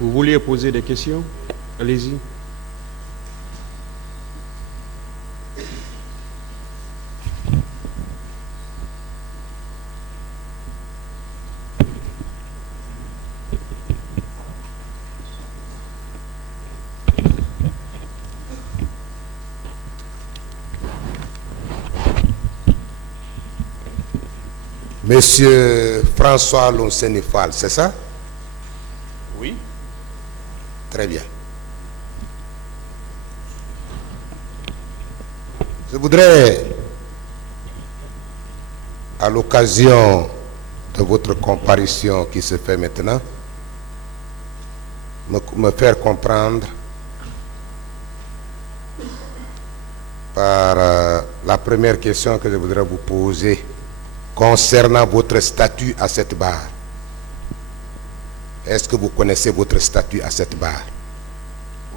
Vous vouliez poser des questions? Allez-y. Monsieur François Lonsenifal, c'est ça? Oui. Très bien. Je voudrais, à l'occasion de votre comparution qui se fait maintenant, me faire comprendre par la première question que je voudrais vous poser concernant votre statut à cette barre. Est-ce que vous connaissez votre statut à cette barre?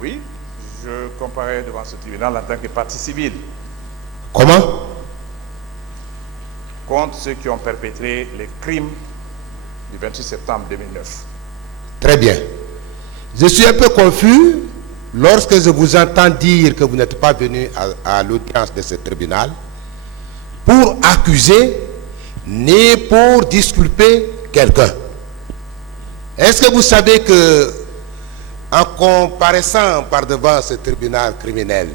Oui, je comparais devant ce tribunal en tant que partie civile. Comment? Contre ceux qui ont perpétré les crimes du 28 septembre 2009. Très bien. Je suis un peu confus lorsque je vous entends dire que vous n'êtes pas venu à l'audience de ce tribunal pour accuser ni pour disculper quelqu'un. Est-ce que vous savez que, en comparaissant par devant ce tribunal criminel,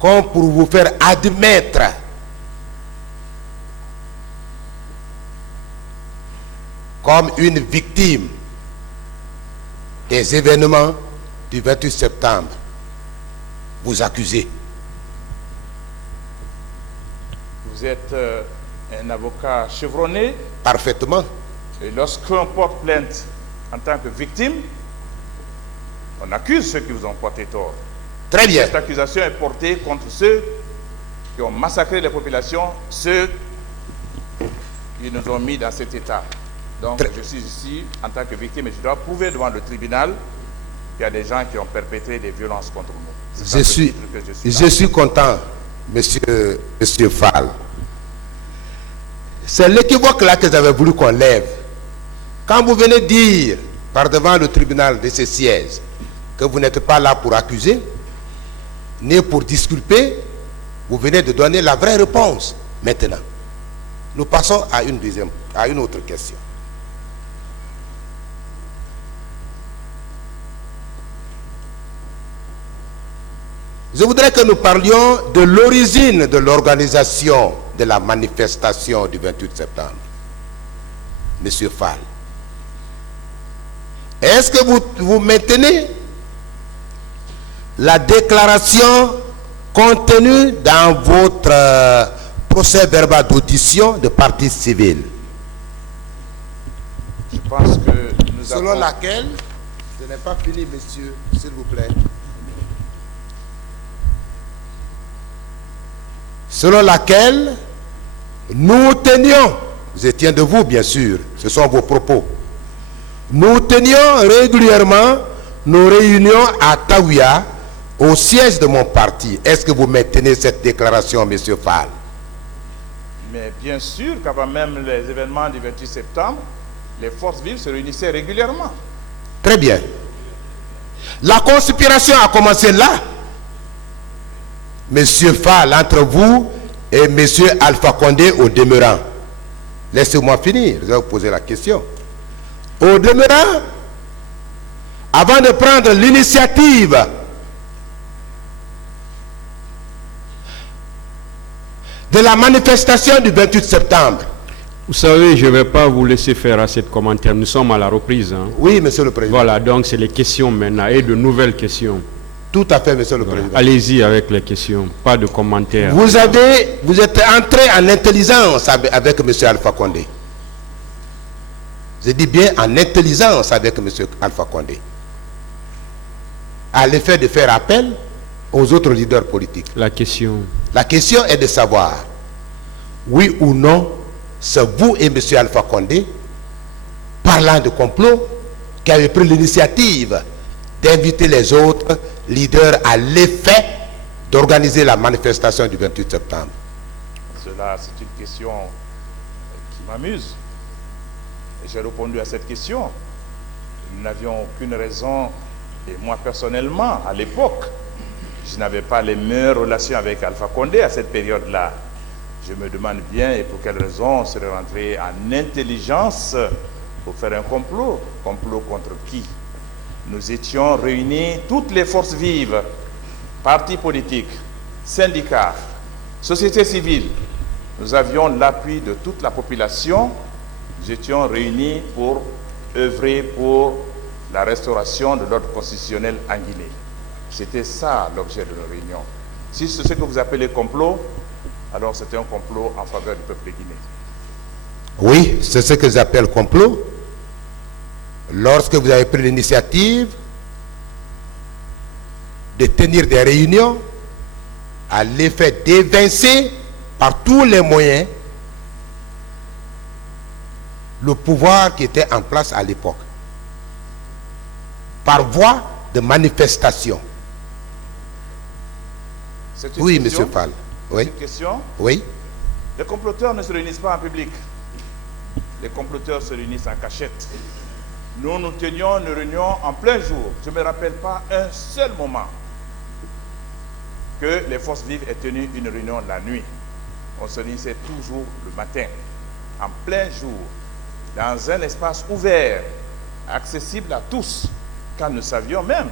comme pour vous faire admettre comme une victime des événements du 28 septembre, vous accusez? Vous êtes un avocat chevronné. Parfaitement. Et lorsqu'on porte plainte en tant que victime, on accuse ceux qui vous ont porté tort. Très bien. Cette accusation est portée contre ceux qui ont massacré les populations, ceux qui nous ont mis dans cet état. Donc je suis ici en tant que victime et je dois prouver devant le tribunal qu'il y a des gens qui ont perpétré des violences contre nous. Je suis content, monsieur Fall. C'est l'équivoque là que j'avais voulu qu'on lève. Quand vous venez dire par devant le tribunal de ce siège que vous n'êtes pas là pour accuser, ni pour disculper, vous venez de donner la vraie réponse. Maintenant, nous passons à une autre question. Je voudrais que nous parlions de l'origine de l'organisation de la manifestation du 28 septembre. Monsieur Fall, est-ce que vous maintenez la déclaration contenue dans votre procès verbal d'audition de partie civile? Je pense que nous selon avons... laquelle, je n'ai pas fini, monsieur, s'il vous plaît. Selon laquelle nous tenions, je tiens de vous bien sûr, ce sont vos propos, nous tenions régulièrement nos réunions à Taouia, au siège de mon parti. Est-ce que vous maintenez cette déclaration, monsieur Fall? Mais bien sûr qu'avant même les événements du 28 septembre, les forces vives se réunissaient régulièrement. Très bien. La conspiration a commencé là. Monsieur Fall, entre vous et monsieur Alpha Condé au demeurant. Laissez-moi finir, je vais vous poser la question. Au demeurant, avant de prendre l'initiative de la manifestation du 28 septembre. Vous savez, je ne vais pas vous laisser faire assez de commentaires. Nous sommes à la reprise. Hein. Oui, monsieur le président. Voilà, donc c'est les questions maintenant et de nouvelles questions. Tout à fait, monsieur le président. Allez-y avec les questions, pas de commentaires. Vous êtes entré en intelligence avec monsieur Alpha Condé. Je dis bien en intelligence avec monsieur Alpha Condé. À l'effet de faire appel aux autres leaders politiques. La question est de savoir, oui ou non, c'est vous et monsieur Alpha Condé, parlant de complot, qui avez pris l'initiative d'inviter les autres leaders à l'effet d'organiser la manifestation du 28 septembre. Cela, c'est une question qui m'amuse. J'ai répondu à cette question. Nous n'avions aucune raison, et moi personnellement, à l'époque, je n'avais pas les meilleures relations avec Alpha Condé à cette période-là. Je me demande bien et pour quelle raison on serait rentré en intelligence pour faire un complot. Complot contre qui? Nous étions réunis, toutes les forces vives, partis politiques, syndicats, société civile. Nous avions l'appui de toute la population. Nous étions réunis pour œuvrer pour la restauration de l'ordre constitutionnel en Guinée. C'était ça l'objet de nos réunions. Si c'est ce que vous appelez complot, alors c'était un complot en faveur du peuple guinéen. Oui, c'est ce que j'appelle complot. Lorsque vous avez pris l'initiative de tenir des réunions à l'effet d'évincer par tous les moyens le pouvoir qui était en place à l'époque, par voie de manifestation. Oui, monsieur Fall. Oui. Une question. Oui. Les comploteurs ne se réunissent pas en public. Les comploteurs se réunissent en cachette. Nous, nous tenions une réunion en plein jour. Je ne me rappelle pas un seul moment que les forces vives aient tenu une réunion la nuit. On se réunissait toujours le matin, en plein jour, dans un espace ouvert, accessible à tous, car nous savions même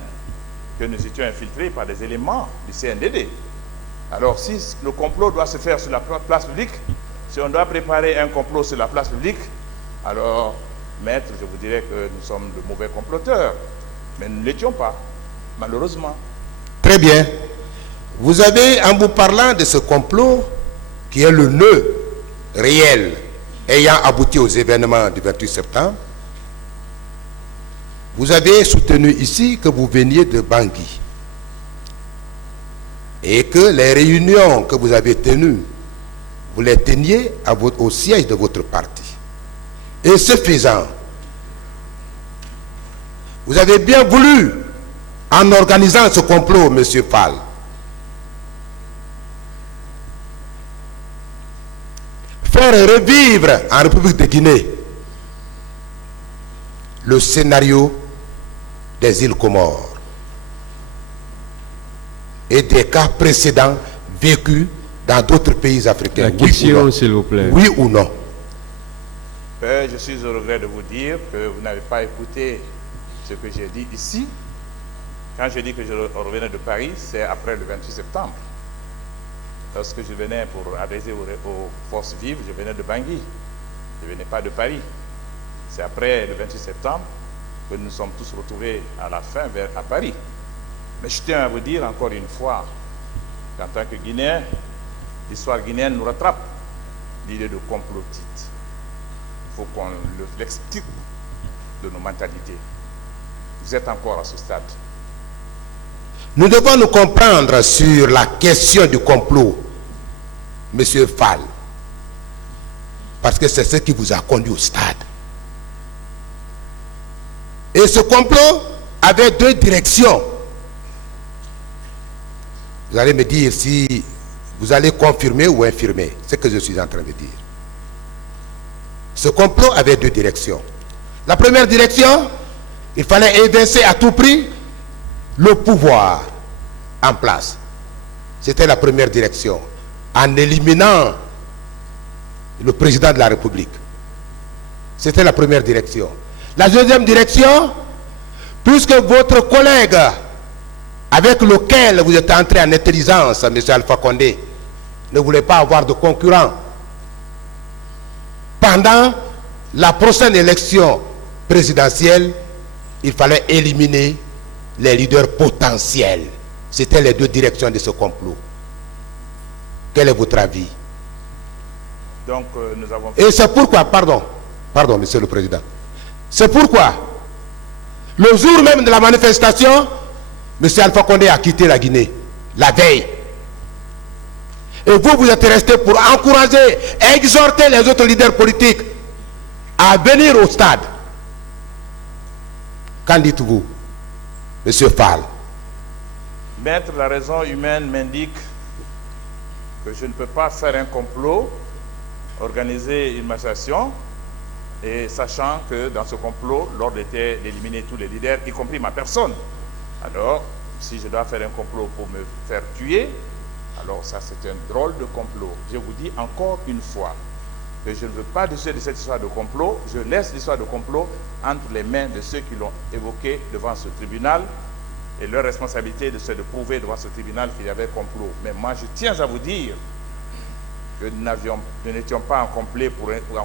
que nous étions infiltrés par des éléments du CNDD. Alors, si le complot doit se faire sur la place publique, si on doit préparer un complot sur la place publique, alors, maître, je vous dirais que nous sommes de mauvais comploteurs. Mais nous ne l'étions pas, malheureusement. Très bien. Vous avez, en vous parlant de ce complot, qui est le nœud réel ayant abouti aux événements du 28 septembre, vous avez soutenu ici que vous veniez de Bangui et que les réunions que vous avez tenues, vous les teniez au siège de votre parti. Et ce faisant, vous avez bien voulu, en organisant ce complot, M. Fall, faire revivre en République de Guinée le scénario des îles Comores et des cas précédents vécus dans d'autres pays africains. La question, s'il vous plaît. Oui ou non? Je suis au regret de vous dire que vous n'avez pas écouté ce que j'ai dit ici. Quand je dis que je revenais de Paris, c'est après le 28 septembre. Lorsque je venais pour adresser aux forces vives, je venais de Bangui. Je ne venais pas de Paris. C'est après le 28 septembre que nous sommes tous retrouvés à la fin à Paris. Mais je tiens à vous dire encore une fois qu'en tant que Guinéen, l'histoire guinéenne nous rattrape l'idée de complotite. Il faut qu'on l'explique de nos mentalités. Vous êtes encore à ce stade. Nous devons nous comprendre sur la question du complot, M. Fall, parce que c'est ce qui vous a conduit au stade. Et ce complot avait deux directions. Vous allez me dire si vous allez confirmer ou infirmer ce que je suis en train de dire. Ce complot avait deux directions. La première direction, il fallait évincer à tout prix le pouvoir en place. C'était la première direction, en éliminant le président de la République. C'était la première direction. La deuxième direction, puisque votre collègue avec lequel vous êtes entré en intelligence, M. Alpha Condé, ne voulait pas avoir de concurrent, pendant la prochaine élection présidentielle, il fallait éliminer les leaders potentiels. C'était les deux directions de ce complot. Quel est votre avis? Donc, nous avons... Et c'est pourquoi, pardon, Monsieur le Président, c'est pourquoi, le jour même de la manifestation, M. Alpha Condé a quitté la Guinée, la veille. Et vous, vous êtes resté pour encourager, exhorter les autres leaders politiques à venir au stade. Qu'en dites-vous, M. Fall? Maître, la raison humaine m'indique que je ne peux pas faire un complot, organiser une manifestation et sachant que dans ce complot, l'ordre était d'éliminer tous les leaders, y compris ma personne. Alors, si je dois faire un complot pour me faire tuer, alors ça c'est un drôle de complot. Je vous dis encore une fois que je ne veux pas discuter de cette histoire de complot. Je laisse l'histoire de complot entre les mains de ceux qui l'ont évoqué devant ce tribunal, et leur responsabilité c'est de prouver devant ce tribunal qu'il y avait complot. Mais moi je tiens à vous dire que nous n'étions pas en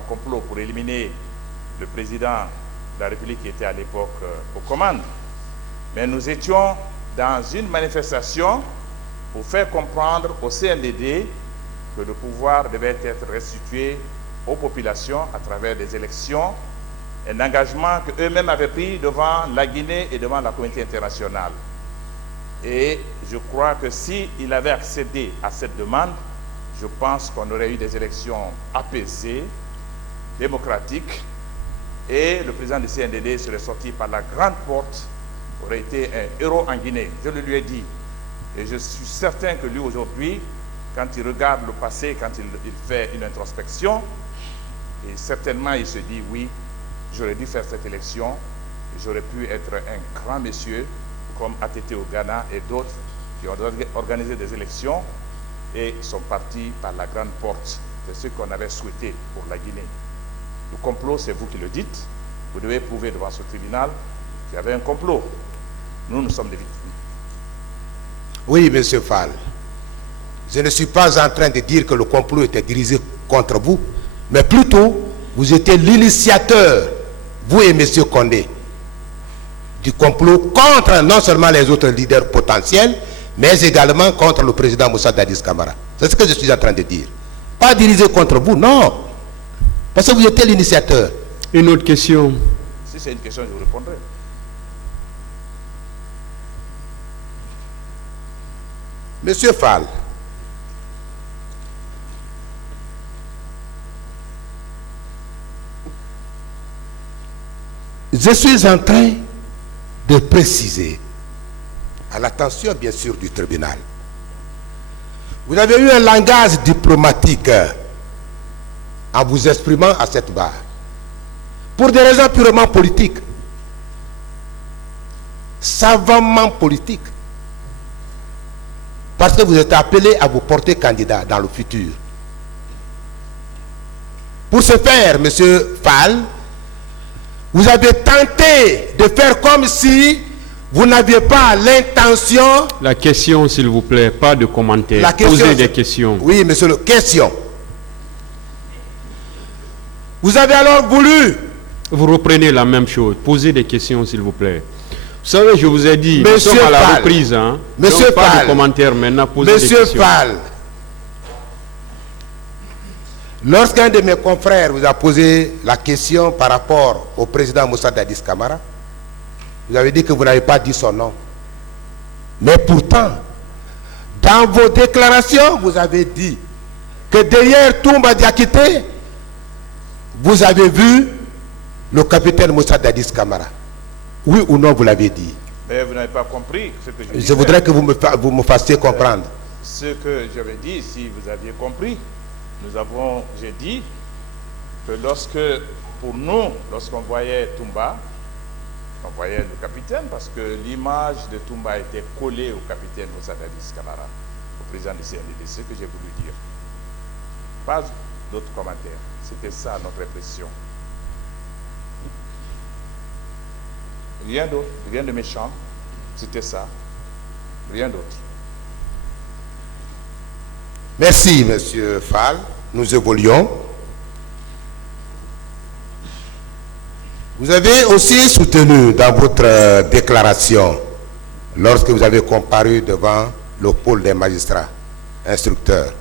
complot pour éliminer le président de la République qui était à l'époque aux commandes. Mais nous étions dans une manifestation pour faire comprendre au CNDD que le pouvoir devait être restitué aux populations à travers des élections, un engagement qu'eux-mêmes avaient pris devant la Guinée et devant la communauté internationale. Et je crois que s'il avait accédé à cette demande, je pense qu'on aurait eu des élections apaisées, démocratiques, et le président du CNDD serait sorti par la grande porte, aurait été un héros en Guinée. Je le lui ai dit. Et je suis certain que lui, aujourd'hui, quand il regarde le passé, quand il fait une introspection, et certainement il se dit, oui, j'aurais dû faire cette élection, j'aurais pu être un grand monsieur, comme ATT au Ghana et d'autres qui ont organisé des élections et sont partis par la grande porte. C'est ce qu'on avait souhaité pour la Guinée. Le complot, c'est vous qui le dites. Vous devez prouver devant ce tribunal qu'il y avait un complot. Nous sommes des victimes. Oui, monsieur Fall. Je ne suis pas en train de dire que le complot était dirigé contre vous, mais plutôt, vous étiez l'initiateur, vous et monsieur Condé, du complot contre non seulement les autres leaders potentiels, mais également contre le président Moussa Dadis Camara. C'est ce que je suis en train de dire. Pas dirigé contre vous, non. Parce que vous étiez l'initiateur. Une autre question. Si c'est une question, je vous répondrai. Monsieur Fall, je suis en train de préciser, à l'attention bien sûr du tribunal, vous avez eu un langage diplomatique en vous exprimant à cette barre, pour des raisons purement politiques, savamment politiques, parce que vous êtes appelé à vous porter candidat dans le futur. Pour ce faire, monsieur Fall, vous avez tenté de faire comme si vous n'aviez pas l'intention... La question, s'il vous plaît, pas de commentaires. Posez des questions. Oui, monsieur, question. Vous avez alors voulu... Vous reprenez la même chose. Posez des questions, s'il vous plaît. Vous savez, je vous ai dit, monsieur nous sommes à la Fall, reprise. Hein? Monsieur Donc, pas Fall, de commentaires maintenant. Posez des questions. Monsieur Fall, lorsqu'un de mes confrères vous a posé la question par rapport au président Moussa Dadis Camara, vous avez dit que vous n'avez pas dit son nom. Mais pourtant, dans vos déclarations, vous avez dit que derrière Toumba Diakité, vous avez vu le capitaine Moussa Dadis Camara. Oui ou non, vous l'avez dit? Mais vous n'avez pas compris ce que je disais. Je voudrais que vous me fassiez comprendre. Ce que j'avais dit, si vous aviez compris, j'ai dit que pour nous, lorsqu'on voyait Toumba, on voyait le capitaine, parce que l'image de Toumba était collée au capitaine Moussa Dadis Camara, au président du CNDD, c'est ce que j'ai voulu dire. Pas d'autres commentaires. C'était ça notre impression. Rien d'autre, rien de méchant. C'était ça. Rien d'autre. Merci, monsieur Fall. Nous évoluons. Vous avez aussi soutenu dans votre déclaration, lorsque vous avez comparu devant le pôle des magistrats instructeurs,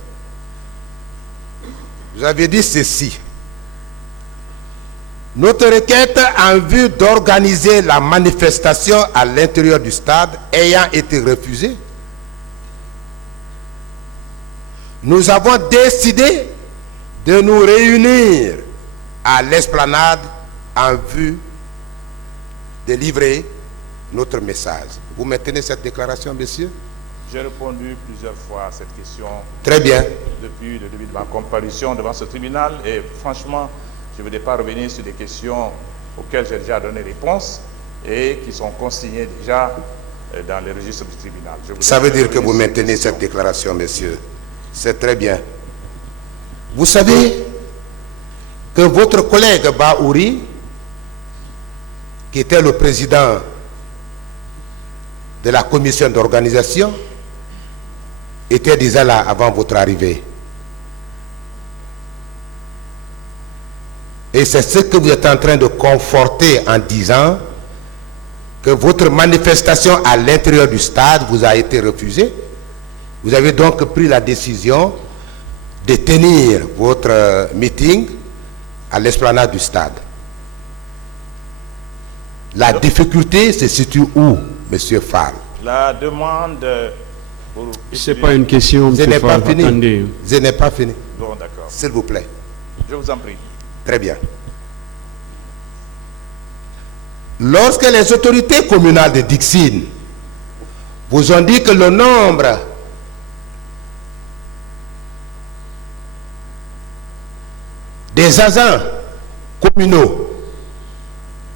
vous avez dit ceci: notre requête en vue d'organiser la manifestation à l'intérieur du stade ayant été refusée, nous avons décidé de nous réunir à l'esplanade en vue de livrer notre message. Vous maintenez cette déclaration, monsieur? J'ai répondu plusieurs fois à cette question. Très bien. Depuis le début de ma comparution devant ce tribunal, et franchement, Je ne voudrais pas revenir sur des questions auxquelles j'ai déjà donné réponse et qui sont consignées déjà dans les registres du tribunal. Ça veut dire que vous maintenez cette déclaration, messieurs. C'est très bien. Vous savez que votre collègue Baouri, qui était le président de la commission d'organisation, était déjà là avant votre arrivée. Et c'est ce que vous êtes en train de conforter en disant que votre manifestation à l'intérieur du stade vous a été refusée. Vous avez donc pris la décision de tenir votre meeting à l'esplanade du stade. La difficulté se situe où, Monsieur Fall? La demande pour... Ce n'est pas une question, Je M. n'ai pas Fall. fini. Attendez. Je n'ai pas fini. Bon, d'accord. S'il vous plaît. Je vous en prie. Très bien. Lorsque les autorités communales de Dixine vous ont dit que le nombre des agents communaux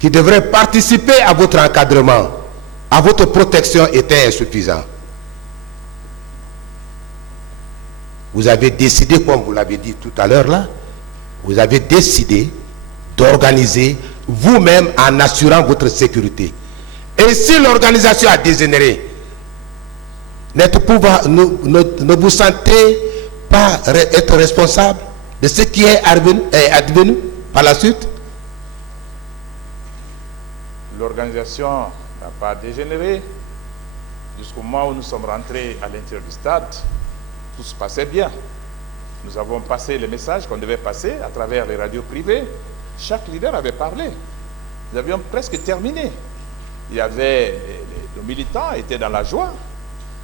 qui devraient participer à votre encadrement, à votre protection était insuffisant, vous avez décidé, comme vous l'avez dit tout à l'heure là, vous avez décidé d'organiser vous-même en assurant votre sécurité. Et si l'organisation a dégénéré, ne vous sentez pas être responsable de ce qui est advenu par la suite? L'organisation n'a pas dégénéré. Jusqu'au moment où nous sommes rentrés à l'intérieur du stade, tout se passait bien. Nous avons passé les messages qu'on devait passer à travers les radios privées. Chaque leader avait parlé. Nous avions presque terminé. Il y avait, nos militants étaient dans la joie.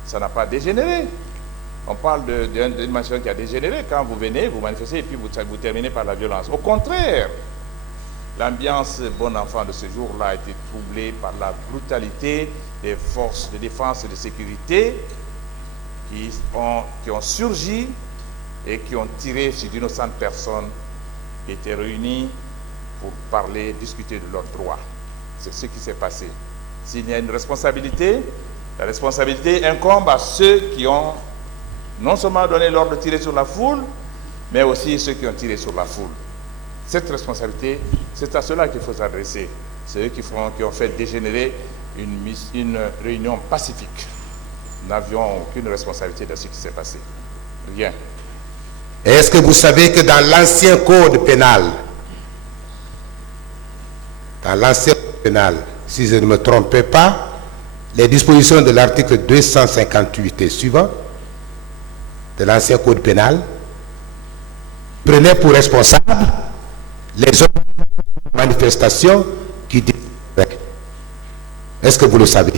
Ça n'a pas dégénéré. On parle d'une manifestation qui a dégénéré quand vous venez, vous manifestez et puis vous terminez par la violence. Au contraire, l'ambiance bon enfant de ce jour-là a été troublée par la brutalité des forces de défense et de sécurité qui ont surgi et qui ont tiré sur d'innocentes personnes qui étaient réunies pour parler, discuter de leurs droits. C'est ce qui s'est passé. S'il y a une responsabilité, la responsabilité incombe à ceux qui ont non seulement donné l'ordre de tirer sur la foule, mais aussi ceux qui ont tiré sur la foule. Cette responsabilité, c'est à cela qu'il faut s'adresser. C'est eux qui ont fait dégénérer une réunion pacifique. Nous n'avions aucune responsabilité de ce qui s'est passé. Rien. Est-ce que vous savez que dans l'ancien code pénal, si je ne me trompe pas, les dispositions de l'article 258 et suivant de l'ancien code pénal prenaient pour responsable les autres manifestations qui disent. Est-ce que vous le savez?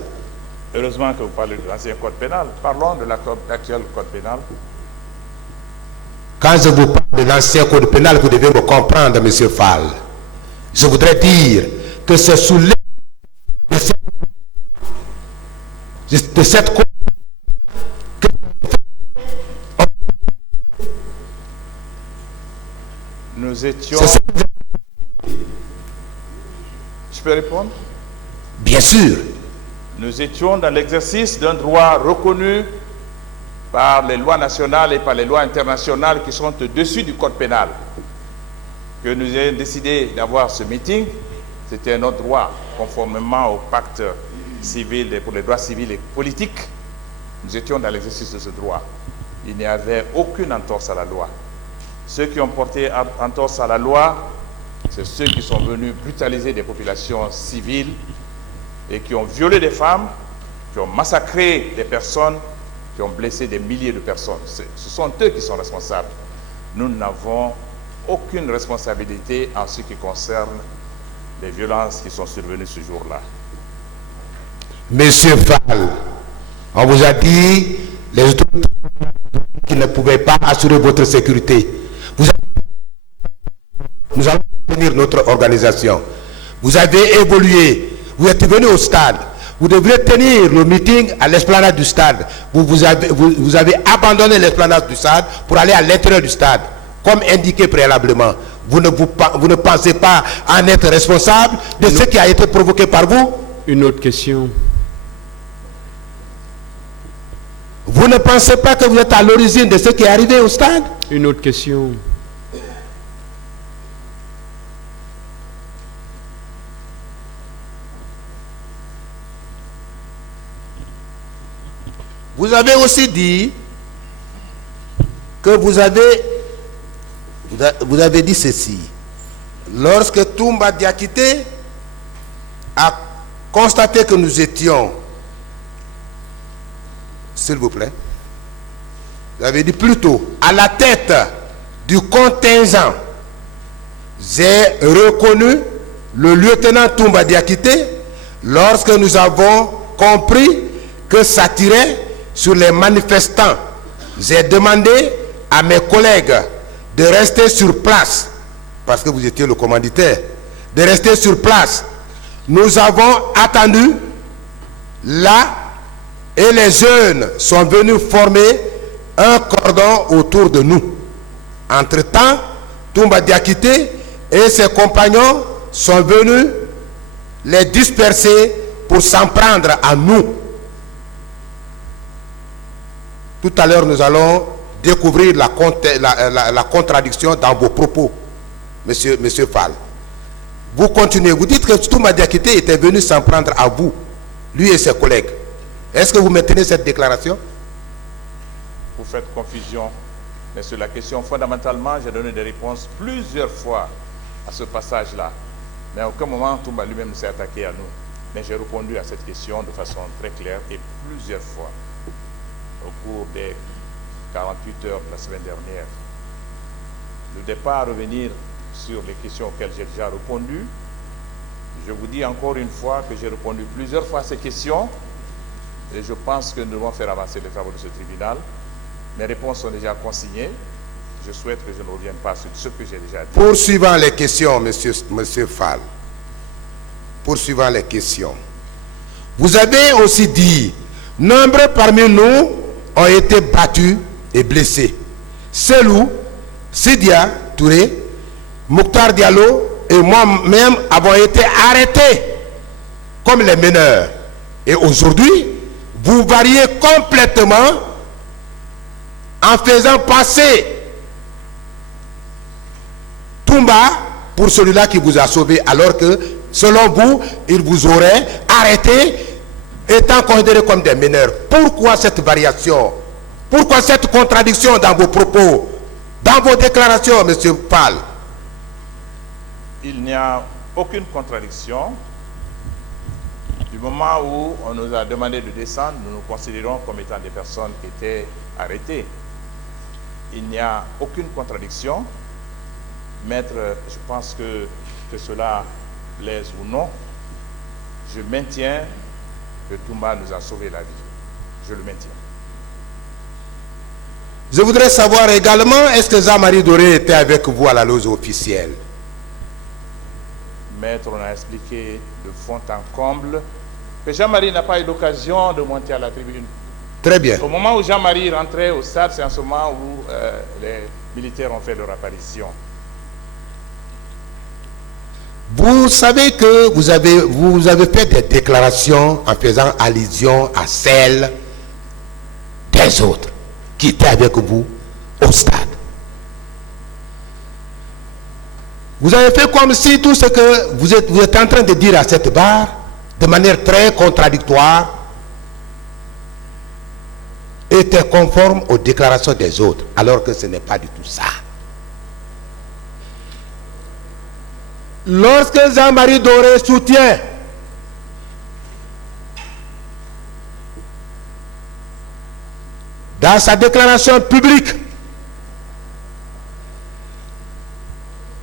Heureusement que vous parlez de l'ancien code pénal. Parlons de l'actuel code pénal. Quand je vous parle de l'ancien code pénal, vous devez me comprendre, M. Fall. Je voudrais dire que c'est sous l'effet de cette code que nous étions... Je peux répondre? Bien sûr. Nous étions dans l'exercice d'un droit reconnu par les lois nationales et par les lois internationales qui sont au-dessus du code pénal. Que nous ayons décidé d'avoir ce meeting, c'était notre droit, conformément au pacte civil pour les droits civils et politiques. Nous étions dans l'exercice de ce droit. Il n'y avait aucune entorse à la loi. Ceux qui ont porté entorse à la loi, c'est ceux qui sont venus brutaliser des populations civiles et qui ont violé des femmes, qui ont massacré des personnes, qui ont blessé des milliers de personnes. Ce sont eux qui sont responsables. Nous n'avons aucune responsabilité en ce qui concerne les violences qui sont survenues ce jour-là. Monsieur Fall, on vous a dit les autorités qui ne pouvaient pas assurer votre sécurité. Nous allons tenir notre organisation. Vous avez évolué. Vous êtes venu au stade. Vous devriez tenir le meeting à l'esplanade du stade. Vous avez abandonné l'esplanade du stade pour aller à l'intérieur du stade, comme indiqué préalablement. vous ne pensez pas en être responsable de ce qui a été provoqué par vous? Une autre question. Vous ne pensez pas que vous êtes à l'origine de ce qui est arrivé au stade? Une autre question. Vous avez aussi dit que vous avez dit ceci. Lorsque Toumba Diakité a constaté que nous étions, s'il vous plaît, vous avez dit plutôt à la tête du contingent, j'ai reconnu le lieutenant Toumba Diakité lorsque nous avons compris que ça tirait sur les manifestants. J'ai demandé à mes collègues de rester sur place, parce que vous étiez le commanditaire, de rester sur place. Nous avons attendu là et les jeunes sont venus former un cordon autour de nous. Entre-temps, Toumba Diakité et ses compagnons sont venus les disperser pour s'en prendre à nous. Tout à l'heure, nous allons découvrir la contradiction dans vos propos, monsieur Fall. Vous continuez, vous dites que Toumba Diakité était venu s'en prendre à vous, lui et ses collègues. Est-ce que vous maintenez cette déclaration? Vous faites confusion. Mais sur la question, fondamentalement, j'ai donné des réponses plusieurs fois à ce passage-là. Mais à aucun moment, Toumba lui-même ne s'est attaqué à nous. Mais j'ai répondu à cette question de façon très claire et plusieurs fois au cours des 48 heures de la semaine dernière. Je ne vais pas revenir sur les questions auxquelles j'ai déjà répondu. Je vous dis encore une fois que j'ai répondu plusieurs fois à ces questions et je pense que nous devons faire avancer les travaux de ce tribunal. Mes réponses sont déjà consignées. Je souhaite que je ne revienne pas sur ce que j'ai déjà dit. Poursuivant les questions, monsieur Fall. Poursuivant les questions. Vous avez aussi dit, nombreux parmi nous ont été battus et blessés. Selou, Sidia Touré, Mokhtar Diallo et moi-même avons été arrêtés comme les meneurs. Et aujourd'hui, vous variez complètement en faisant passer Toumba pour celui-là qui vous a sauvé, alors que, selon vous, il vous aurait arrêté étant considérés comme des mineurs. Pourquoi cette variation? Pourquoi cette contradiction dans vos propos, dans vos déclarations, monsieur Fall? Il n'y a aucune contradiction. Du moment où on nous a demandé de descendre, nous nous considérons comme étant des personnes qui étaient arrêtées. Il n'y a aucune contradiction. Maître, je pense que cela plaise ou non, je maintiens que Toumba nous a sauvé la vie. Je le maintiens. Je voudrais savoir également, est-ce que Jean-Marie Doré était avec vous à la loge officielle? Maître, on a expliqué de fond en comble que Jean-Marie n'a pas eu l'occasion de monter à la tribune. Très bien. Au moment où Jean-Marie rentrait au stade, c'est en ce moment où les militaires ont fait leur apparition. Vous savez que vous avez fait des déclarations en faisant allusion à celles des autres qui étaient avec vous au stade. Vous avez fait comme si tout ce que vous êtes en train de dire à cette barre, de manière très contradictoire, était conforme aux déclarations des autres, alors que ce n'est pas du tout ça. Lorsque Jean-Marie Doré soutient dans sa déclaration publique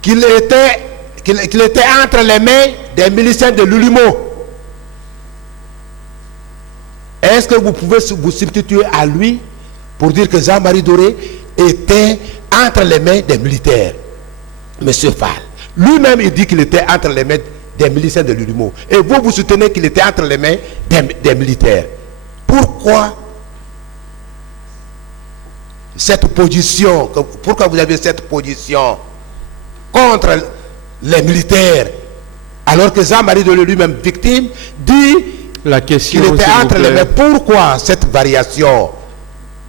qu'il était entre les mains des miliciens de l'Ulimo, est-ce que vous pouvez vous substituer à lui pour dire que Jean-Marie Doré était entre les mains des militaires? Monsieur Fall, lui-même il dit qu'il était entre les mains des miliciens de l'Ulimo. Et vous, vous soutenez qu'il était entre les mains des militaires. Pourquoi cette position? Pourquoi vous avez cette position contre les militaires, alors que Jean-Marie Dolé lui-même victime, dit La qu'il question, était s'il vous entre les plaît. mains. Pourquoi cette variation?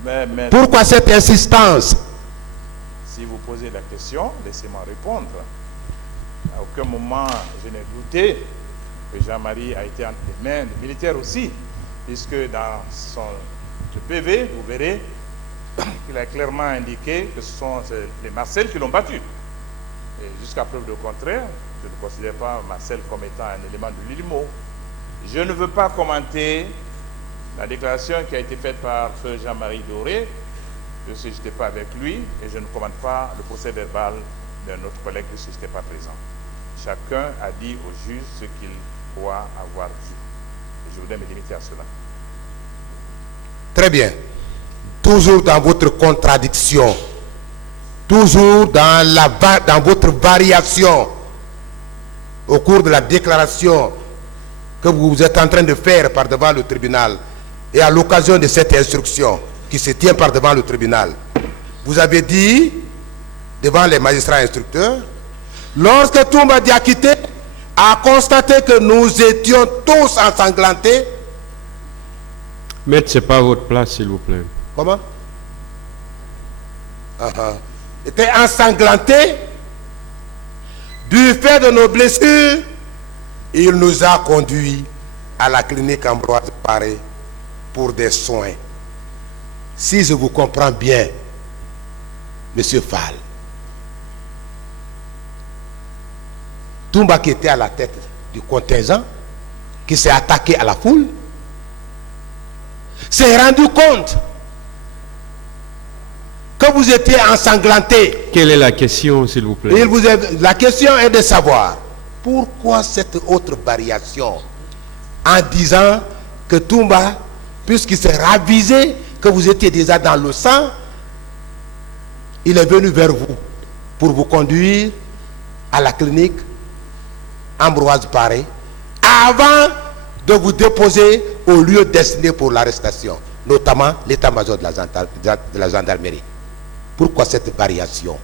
Mais Pourquoi cette insistance? si vous posez la question, laissez-moi répondre. À aucun moment, je n'ai douté que Jean-Marie a été entre les mains des militaires aussi, puisque dans son PV, vous verrez qu'il a clairement indiqué que ce sont les Marcel qui l'ont battu. Et jusqu'à preuve du contraire, je ne considère pas Marcel comme étant un élément de l'ILMO. Je ne veux pas commenter la déclaration qui a été faite par feu Jean-Marie Doré. Je n'étais pas avec lui et je ne commente pas le procès verbal d'un autre collègue puisque je n'étais pas présent. Chacun a dit au juge ce qu'il croit avoir vu. Et je voudrais me limiter à cela. Très bien. Toujours dans votre contradiction, toujours dans votre variation au cours de la déclaration que vous êtes en train de faire par devant le tribunal et à l'occasion de cette instruction qui se tient par devant le tribunal, vous avez dit devant les magistrats instructeurs, lorsque Toumba Diakité a constaté que nous étions tous ensanglantés. Maître, ce n'est pas votre place, s'il vous plaît. Comment? Était ensanglanté du fait de nos blessures. Il nous a conduits à la clinique Ambroise Paré pour des soins. Si je vous comprends bien, Monsieur Fall, Toumba qui était à la tête du contingent, qui s'est attaqué à la foule, s'est rendu compte que vous étiez ensanglanté. Quelle est la question, s'il vous plaît? La question est de savoir pourquoi cette autre variation en disant que Toumba, puisqu'il s'est ravisé que vous étiez déjà dans le sang, il est venu vers vous pour vous conduire à la clinique Ambroise Paré avant de vous déposer au lieu destiné pour l'arrestation, notamment l'état-major de la gendarmerie. Pourquoi cette variation?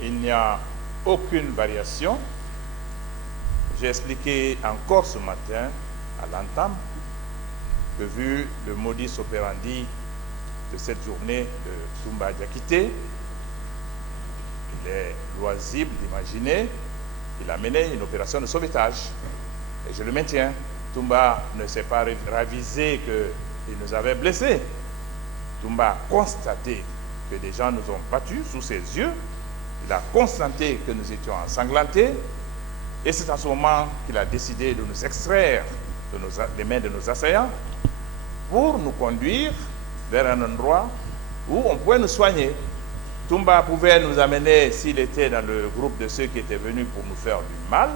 Il n'y a aucune variation. J'ai expliqué encore ce matin à l'entame que vu le modus operandi de cette journée de Toumba Diakité, il est loisible d'imaginer qu'il a mené une opération de sauvetage. Et je le maintiens. Toumba ne s'est pas ravisé qu'il nous avait blessés. Toumba a constaté que des gens nous ont battus sous ses yeux. Il a constaté que nous étions ensanglantés. Et c'est à ce moment qu'il a décidé de nous extraire des mains de nos assaillants pour nous conduire vers un endroit où on pouvait nous soigner. Toumba pouvait nous amener, s'il était dans le groupe de ceux qui étaient venus pour nous faire du mal.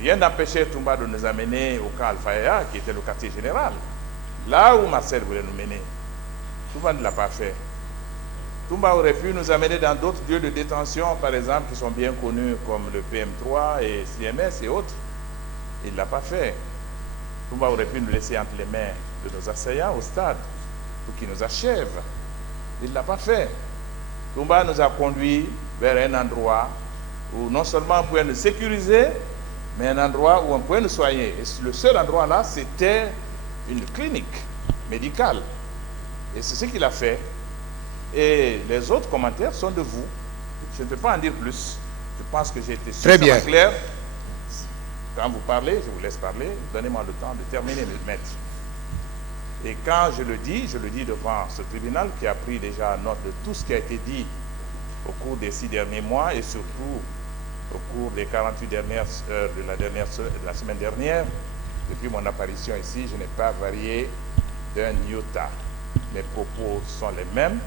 Rien n'empêchait Toumba de nous amener au camp Al-Faya, qui était le quartier général. Là où Marcel voulait nous mener. Toumba ne l'a pas fait. Toumba aurait pu nous amener dans d'autres lieux de détention, par exemple, qui sont bien connus comme le PM3 et CMS et autres. Il ne l'a pas fait. Toumba aurait pu nous laisser entre les mains de nos assaillants au stade pour qu'ils nous achèvent. Il ne l'a pas fait. Toumba nous a conduits vers un endroit où non seulement on pouvait nous sécuriser, mais un endroit où on pouvait nous soigner. Et le seul endroit là, c'était une clinique médicale. Et c'est ce qu'il a fait. Et les autres commentaires sont de vous. Je ne peux pas en dire plus. Je pense que j'ai été suffisamment clair. Quand vous parlez, je vous laisse parler. Donnez-moi le temps de terminer, maître. Et quand je le dis devant ce tribunal qui a pris déjà note de tout ce qui a été dit au cours des 6 derniers mois et surtout au cours des 48 dernières heures de la semaine dernière. Depuis mon apparition ici, je n'ai pas varié d'un iota. Mes propos sont les mêmes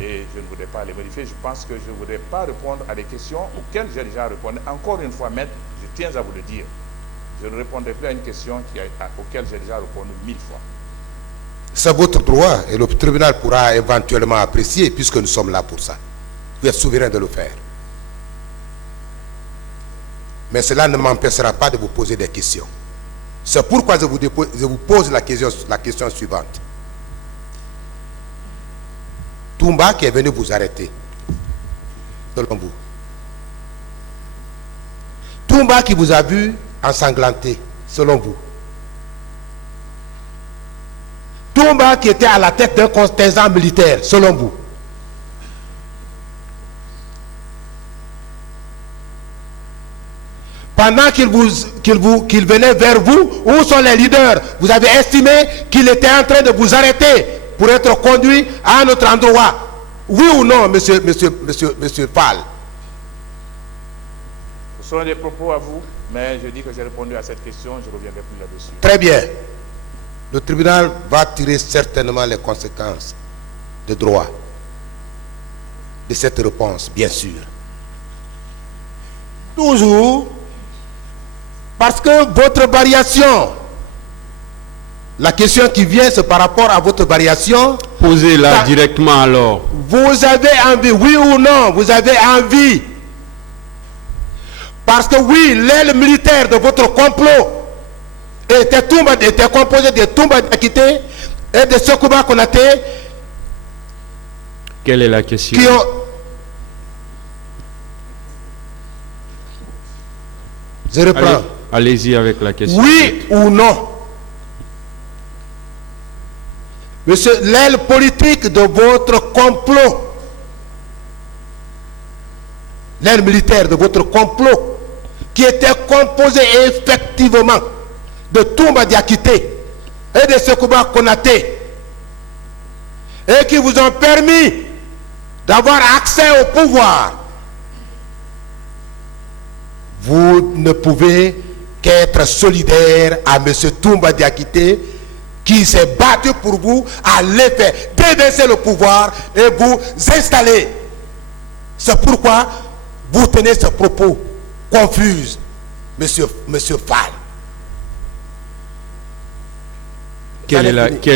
et je ne voudrais pas les modifier. Je pense que je ne voudrais pas répondre à des questions auxquelles j'ai déjà répondu. Encore une fois, maître, je tiens à vous le dire. Je ne répondrai plus à une question auquel j'ai déjà répondu 1000 fois. C'est votre droit et le tribunal pourra éventuellement apprécier puisque nous sommes là pour ça. Vous êtes souverain de le faire. Mais cela ne m'empêchera pas de vous poser des questions. C'est pourquoi je vous pose la question suivante. Toumba qui est venu vous arrêter, selon vous? Toumba qui vous a vu ensanglanté, selon vous? Toumba qui était à la tête d'un contingent militaire, selon vous? Pendant qu'il venait vers vous, où sont les leaders? Vous avez estimé qu'il était en train de vous arrêter pour être conduit à un autre endroit. Oui ou non, monsieur Fall? Ce sont des propos à vous, mais je dis que j'ai répondu à cette question, je ne reviendrai plus là-dessus. Très bien. Le tribunal va tirer certainement les conséquences de droit de cette réponse, bien sûr. Toujours, parce que votre variation, la question qui vient, c'est par rapport à votre variation. Posez-la directement alors. Vous avez envie, oui ou non, vous avez envie. Parce que oui, l'aile militaire de votre complot était composé de Toumba Diakité et de Sekouba Konaté. Quelle est la question? Je reprends. Allez-y avec la question. Oui ou non? Monsieur, l'aile politique de votre complot, l'aile militaire de votre complot, qui était composée effectivement de Toumba Diakité et de Sekouba Konaté, et qui vous ont permis d'avoir accès au pouvoir, vous ne pouvez qu'être solidaire à M. Toumba Diakité, qui s'est battu pour vous à l'effet d'évincer le pouvoir et vous installer. C'est pourquoi vous tenez ce propos confus, monsieur Fall. Quelle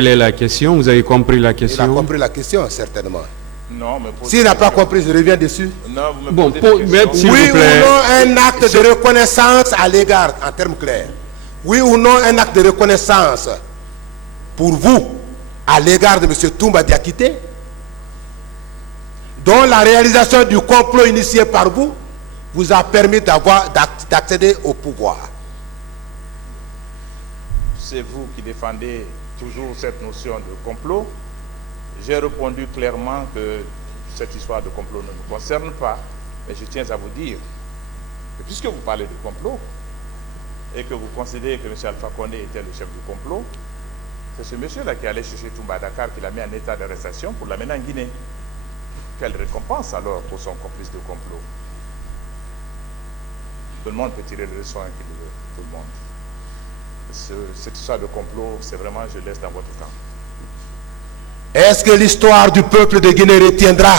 est la question? Vous avez compris la question? Il a compris la question, certainement. Non, mais s'il n'a pas compris, je reviens dessus. Non, vous me Bon, posez oui ou non un acte de reconnaissance à l'égard, en termes clairs? Oui ou non un acte de reconnaissance pour vous à l'égard de M. Toumba Diakité, dont la réalisation du complot initié par vous vous a permis d'accéder au pouvoir? C'est vous qui défendez toujours cette notion de complot. J'ai répondu clairement que cette histoire de complot ne me concerne pas, mais je tiens à vous dire que puisque vous parlez de complot et que vous considérez que M. Alpha Condé était le chef du complot, c'est ce monsieur-là qui allait chercher Toumba à Dakar, qui l'a mis en état d'arrestation pour l'amener en Guinée. Quelle récompense alors pour son complice de complot? Tout le monde peut tirer les leçons qu'il veut, tout le monde. Cette histoire de complot, c'est vraiment, je laisse dans votre camp. Est-ce que l'histoire du peuple de Guinée retiendra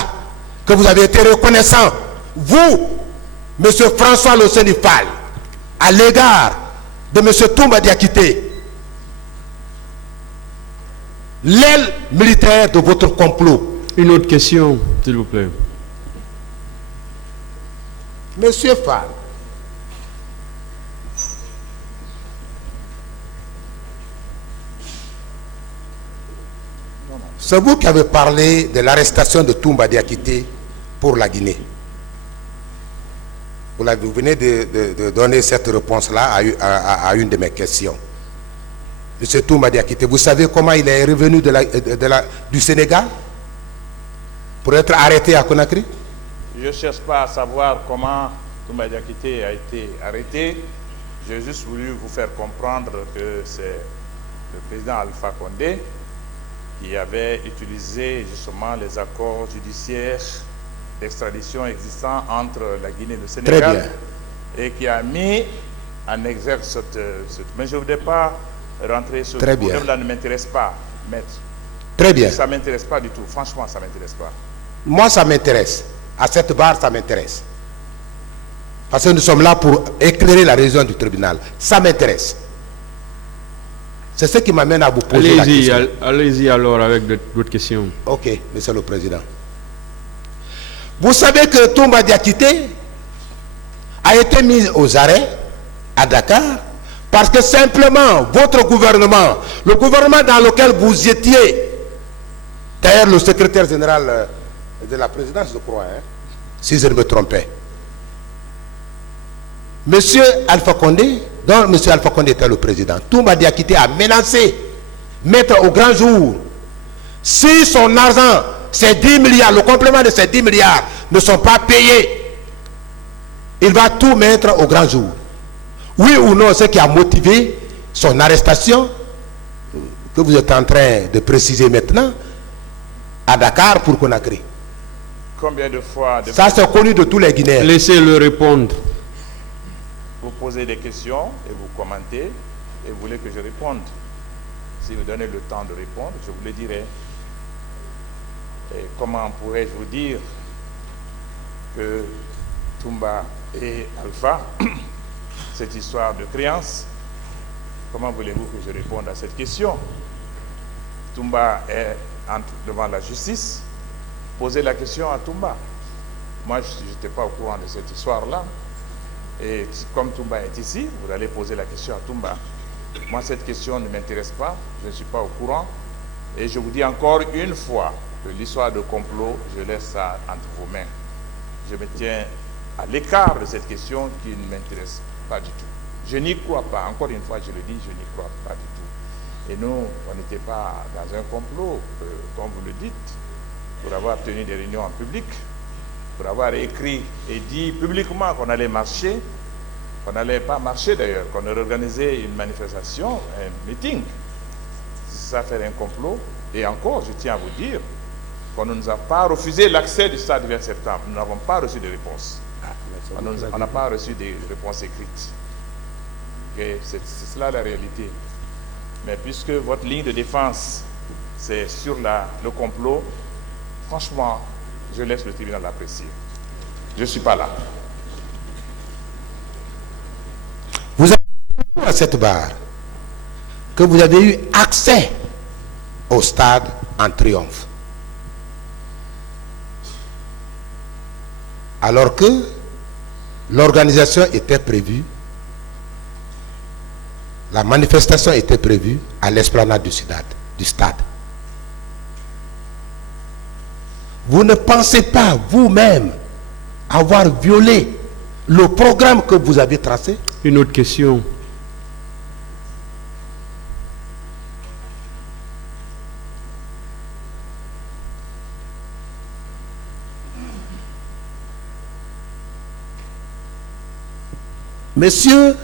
que vous avez été reconnaissant, vous, M. François Loseni Fall, à l'égard de M. Toumba Diakité, l'aile militaire de votre complot? Une autre question, s'il vous plaît. Monsieur Fall, c'est vous qui avez parlé de l'arrestation de Toumba Diakité pour la Guinée. Vous venez de donner cette réponse-là à une de mes questions. Monsieur Toumba Diakité, vous savez comment il est revenu du Sénégal pour être arrêté à Conakry? Je ne cherche pas à savoir comment Toumba Diakité a été arrêté. J'ai juste voulu vous faire comprendre que c'est le président Alpha Condé qui avait utilisé justement les accords judiciaires d'extradition existants entre la Guinée et le Sénégal et qui a mis en exergue cette... Mais je ne voudrais pas rentrer sur ce problème-là, ne m'intéresse pas, maître. Très bien. Ça ne m'intéresse pas du tout, franchement, ça ne m'intéresse pas. Moi, ça m'intéresse. À cette barre, ça m'intéresse. Parce que nous sommes là pour éclairer la raison du tribunal. Ça m'intéresse. C'est ce qui m'amène à vous poser la question. Allez-y alors avec d'autres questions. Ok, Monsieur le Président. Vous savez que Toumba Diakité a été mis aux arrêts à Dakar parce que simplement votre gouvernement, le gouvernement dans lequel vous étiez, d'ailleurs le secrétaire général de la présidence, je crois, si je ne me trompais. Monsieur Alpha Condé, dont Monsieur Alpha Condé était le président, Toumba Diakité a menacé mettre au grand jour, si son argent, ces 10 milliards, le complément de ces 10 milliards ne sont pas payés, il va tout mettre au grand jour. Oui ou non, ce qui a motivé son arrestation, que vous êtes en train de préciser maintenant, à Dakar pour Conakry. Combien de fois... Ça, c'est connu de tous les Guinéens. Laissez-le répondre. Vous posez des questions et vous commentez et vous voulez que je réponde. Si vous donnez le temps de répondre, je vous le dirai. Et comment pourrais-je vous dire que Toumba et Alpha, cette histoire de créance, comment voulez-vous que je réponde à cette question? Toumba est devant la justice. Posez la question à Toumba. Moi, je n'étais pas au courant de cette histoire-là. Et comme Toumba est ici, vous allez poser la question à Toumba. Moi, cette question ne m'intéresse pas. Je ne suis pas au courant. Et je vous dis encore une fois que l'histoire de complot, je laisse ça entre vos mains. Je me tiens à l'écart de cette question qui ne m'intéresse pas du tout. Je n'y crois pas. Encore une fois, je le dis, je n'y crois pas du tout. Et nous, on n'était pas dans un complot, comme vous le dites, pour avoir tenu des réunions en public, pour avoir écrit et dit publiquement qu'on allait marcher, qu'on n'allait pas marcher d'ailleurs, qu'on aurait organisé une manifestation, un meeting. C'est ça faire un complot. Et encore, je tiens à vous dire qu'on ne nous a pas refusé l'accès du stade du 20 septembre. Nous n'avons pas reçu de réponse. On n'a pas reçu de réponse écrite. C'est cela la réalité. Mais puisque votre ligne de défense, c'est sur le complot, franchement, je laisse le tribunal l'apprécier. Je ne suis pas là. Vous avez dit à cette barre que vous avez eu accès au stade en triomphe. Alors que l'organisation était prévue, la manifestation était prévue à l'esplanade du stade. Vous ne pensez pas vous-même avoir violé le programme que vous avez tracé? Une autre question. Messieurs,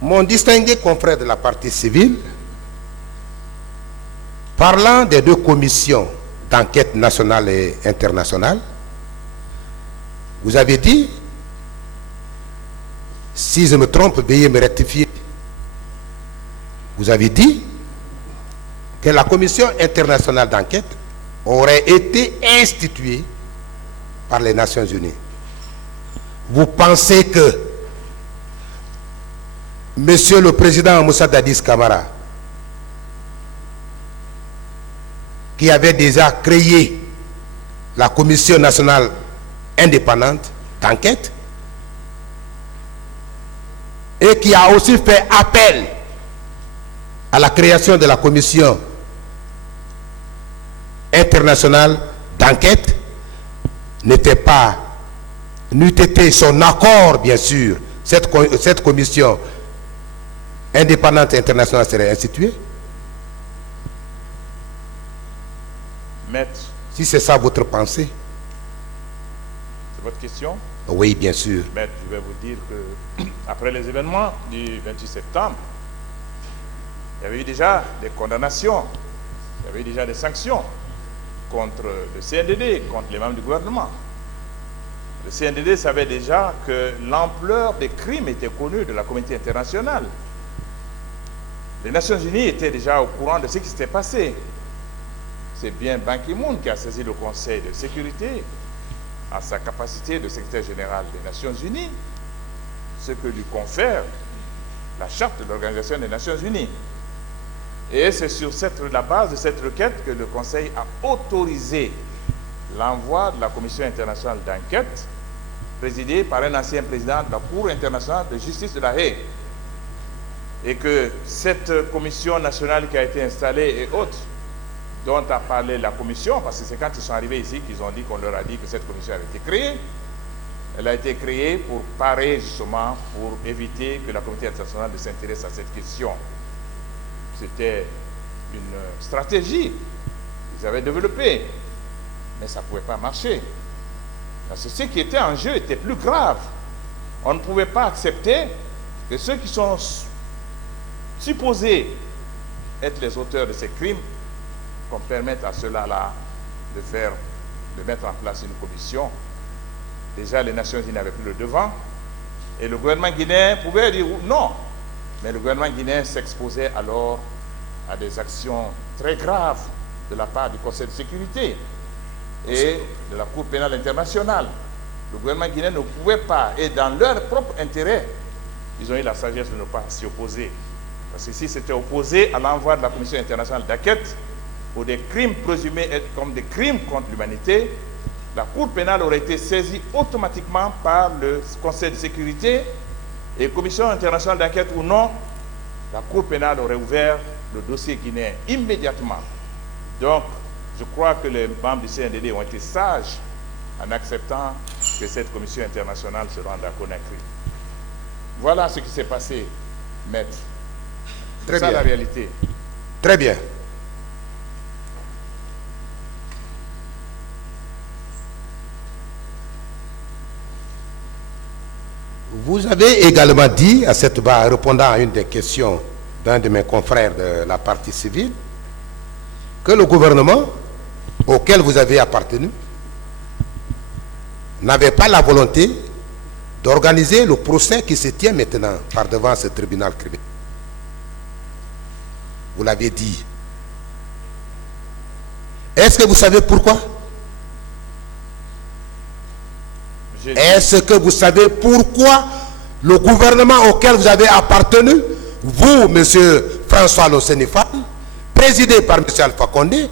mon distingué confrère de la partie civile, parlant des deux commissions d'enquête nationale et internationale, vous avez dit, si je me trompe, veuillez me rectifier, vous avez dit que la commission internationale d'enquête aurait été instituée par les Nations Unies. Vous pensez que Monsieur le Président Moussa Dadis Camara, qui avait déjà créé la Commission nationale indépendante d'enquête et qui a aussi fait appel à la création de la Commission internationale d'enquête, n'eût été son accord, bien sûr, cette commission indépendante internationale serait instituée? Maître, Si c'est ça votre pensée. c'est votre question? Oui, bien sûr. Maître, je vais vous dire que après les événements du 28 septembre, il y avait eu déjà des condamnations, il y avait eu déjà des sanctions contre le CNDD, contre les membres du gouvernement. Le CNDD savait déjà que l'ampleur des crimes était connue de la communauté internationale. Les Nations Unies étaient déjà au courant de ce qui s'était passé. C'est bien Ban Ki-moon qui a saisi le Conseil de sécurité à sa capacité de secrétaire général des Nations Unies, ce que lui confère la charte de l'Organisation des Nations Unies. Et c'est sur la base de cette requête que le Conseil a autorisé l'envoi de la Commission internationale d'enquête, présidée par un ancien président de la Cour internationale de justice de La Haye. Et que cette commission nationale qui a été installée et autres dont a parlé la commission, parce que c'est quand ils sont arrivés ici qu'ils ont dit qu'on leur a dit que cette commission avait été créée. Elle a été créée pour parer justement, pour éviter que la communauté internationale ne s'intéresse à cette question. C'était une stratégie qu'ils avaient développée, mais ça ne pouvait pas marcher. Parce que ce qui était en jeu était plus grave. On ne pouvait pas accepter que ceux qui sont supposés être les auteurs de ces crimes, qu'on permette à ceux-là de mettre en place une commission. Déjà, les Nations Unies n'avaient plus le devant, et le gouvernement guinéen pouvait dire non. Mais le gouvernement guinéen s'exposait alors à des actions très graves de la part du Conseil de sécurité et de la Cour pénale internationale. Le gouvernement guinéen ne pouvait pas, et dans leur propre intérêt, ils ont eu la sagesse de ne pas s'y opposer. Parce que si c'était opposé à l'envoi de la Commission internationale d'enquête pour des crimes présumés être comme des crimes contre l'humanité, la Cour pénale aurait été saisie automatiquement par le Conseil de sécurité, et Commission internationale d'enquête ou non, la Cour pénale aurait ouvert le dossier guinéen immédiatement. Donc, je crois que les membres du CNDD ont été sages en acceptant que cette commission internationale se rende à Conakry. Voilà ce qui s'est passé, maître. C'est ça la réalité. Très bien. Vous avez également dit à cette barre, répondant à une des questions d'un de mes confrères de la partie civile, que le gouvernement auquel vous avez appartenu n'avait pas la volonté d'organiser le procès qui se tient maintenant par devant ce tribunal criminel. Vous l'avez dit. Est-ce que vous savez pourquoi? Est-ce que vous savez pourquoi le gouvernement auquel vous avez appartenu, vous, monsieur François Losenifal, présidé par monsieur Alpha Condé,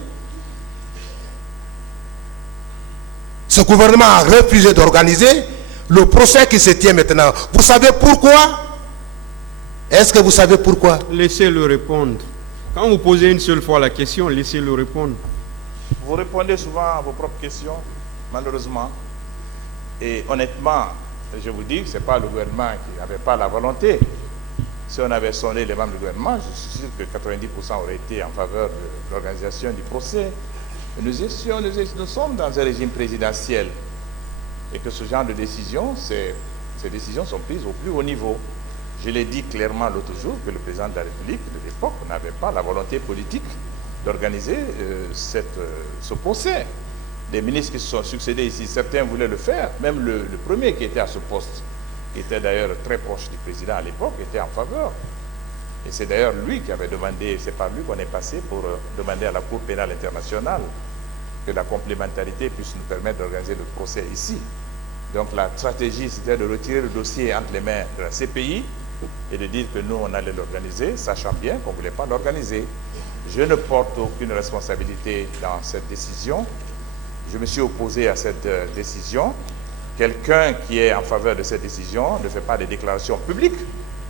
ce gouvernement a refusé d'organiser le procès qui se tient maintenant? Vous savez pourquoi? Est-ce que vous savez pourquoi? Laissez-le répondre. Quand vous posez une seule fois la question, laissez-le répondre. Vous répondez souvent à vos propres questions, malheureusement. Et honnêtement, je vous dis que ce n'est pas le gouvernement qui n'avait pas la volonté. Si on avait sondé les membres du gouvernement, je suis sûr que 90% auraient été en faveur de l'organisation du procès. Nous sommes dans un régime présidentiel et que ce genre de décisions, ces décisions sont prises au plus haut niveau. Je l'ai dit clairement l'autre jour que le président de la République de l'époque n'avait pas la volonté politique d'organiser ce procès. Des ministres qui se sont succédés ici, certains voulaient le faire, même le premier qui était à ce poste, qui était d'ailleurs très proche du président à l'époque, était en faveur. Et c'est d'ailleurs lui qui avait demandé, c'est par lui qu'on est passé pour demander à la Cour pénale internationale que la complémentarité puisse nous permettre d'organiser le procès ici. Donc la stratégie, c'était de retirer le dossier entre les mains de la CPI et de dire que nous, on allait l'organiser, sachant bien qu'on ne voulait pas l'organiser. Je ne porte aucune responsabilité dans cette décision. Je me suis opposé à cette décision. Quelqu'un qui est en faveur de cette décision ne fait pas de déclarations publiques,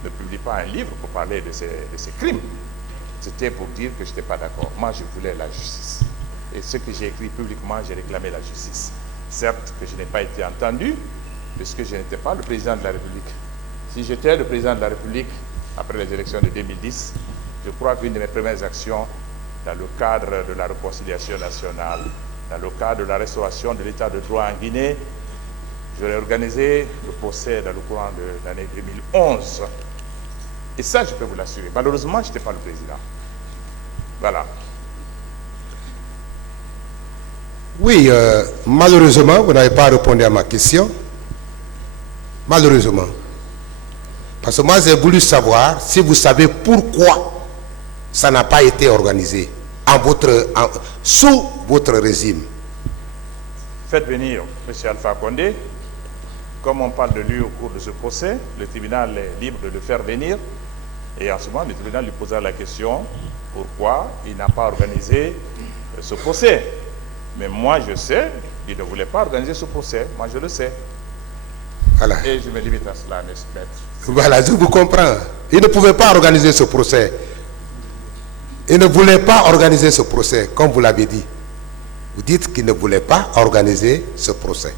ne publie pas un livre pour parler de ces crimes. C'était pour dire que je n'étais pas d'accord. Moi, je voulais la justice. Et ce que j'ai écrit publiquement, j'ai réclamé la justice. Certes que je n'ai pas été entendu, puisque je n'étais pas le président de la République. Si j'étais le président de la République, après les élections de 2010, je crois qu'une de mes premières actions, dans le cadre de la réconciliation nationale, dans le cadre de la restauration de l'état de droit en Guinée, j'aurais organisé le procès dans le courant de l'année 2011. Et ça, je peux vous l'assurer. Malheureusement, je n'étais pas le président. Voilà. Oui, malheureusement, vous n'avez pas répondu à ma question. Malheureusement. Parce que moi, j'ai voulu savoir si vous savez pourquoi ça n'a pas été organisé sous votre régime. Faites venir M. Alpha Condé. Comme on parle de lui au cours de ce procès, le tribunal est libre de le faire venir. Et en ce moment, le tribunal lui posera la question pourquoi il n'a pas organisé ce procès. Mais moi, je sais qu'il ne voulait pas organiser ce procès. Moi, je le sais. Voilà. Et je me limite à cela, maître. Voilà, je vous comprends. Il ne pouvait pas organiser ce procès. Il ne voulait pas organiser ce procès, comme vous l'avez dit. Vous dites qu'il ne voulait pas organiser ce procès.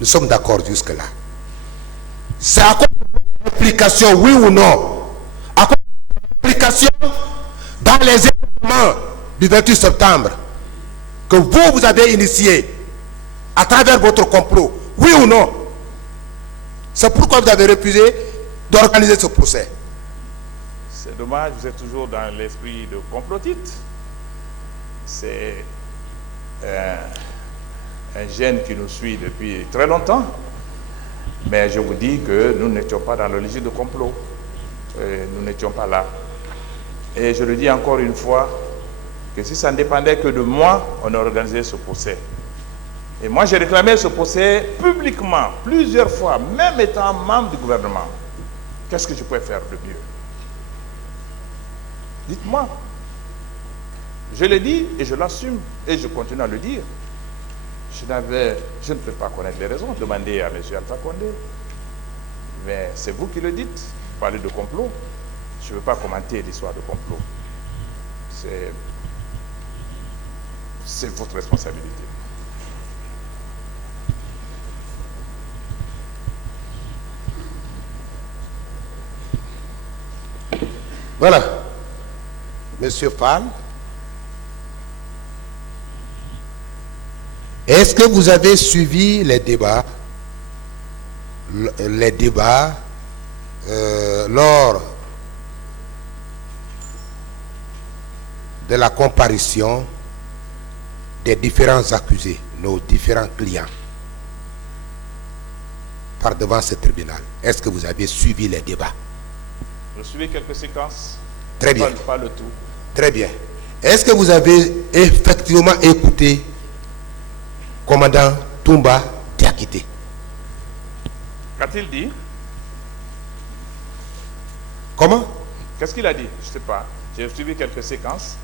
Nous sommes d'accord jusque-là. C'est à cause de l'implication, oui ou non, à cause de l'implication dans les événements du 28 septembre que vous avez initié à travers votre complot, oui ou non. C'est pourquoi vous avez refusé d'organiser ce procès. C'est dommage, vous êtes toujours dans l'esprit de complotite. C'est un gène qui nous suit depuis très longtemps. Mais je vous dis que nous n'étions pas dans le logique de complot. Nous n'étions pas là. Et je le dis encore une fois, que si ça ne dépendait que de moi, on aurait organisé ce procès. Et moi, j'ai réclamé ce procès publiquement, plusieurs fois, même étant membre du gouvernement. Qu'est-ce que je pouvais faire de mieux? Dites-moi. Je l'ai dit et je l'assume et je continue à le dire. Je ne peux pas connaître les raisons. Demandez à M. Alpha Condé. Mais c'est vous qui le dites. Vous parlez de complot. Je ne veux pas commenter l'histoire de complot. C'est votre responsabilité. Voilà. Monsieur Fall, est-ce que vous avez suivi les débats lors de la comparution des différents accusés, nos différents clients, par devant ce tribunal? Est-ce que vous avez suivi les débats? Je suivi quelques séquences. Très bien. Pas le tout. Très bien. Est-ce que vous avez effectivement écouté commandant Toumba Diakité? Qu'a-t-il dit? Comment? Qu'est-ce qu'il a dit? Je ne sais pas. J'ai suivi quelques séquences,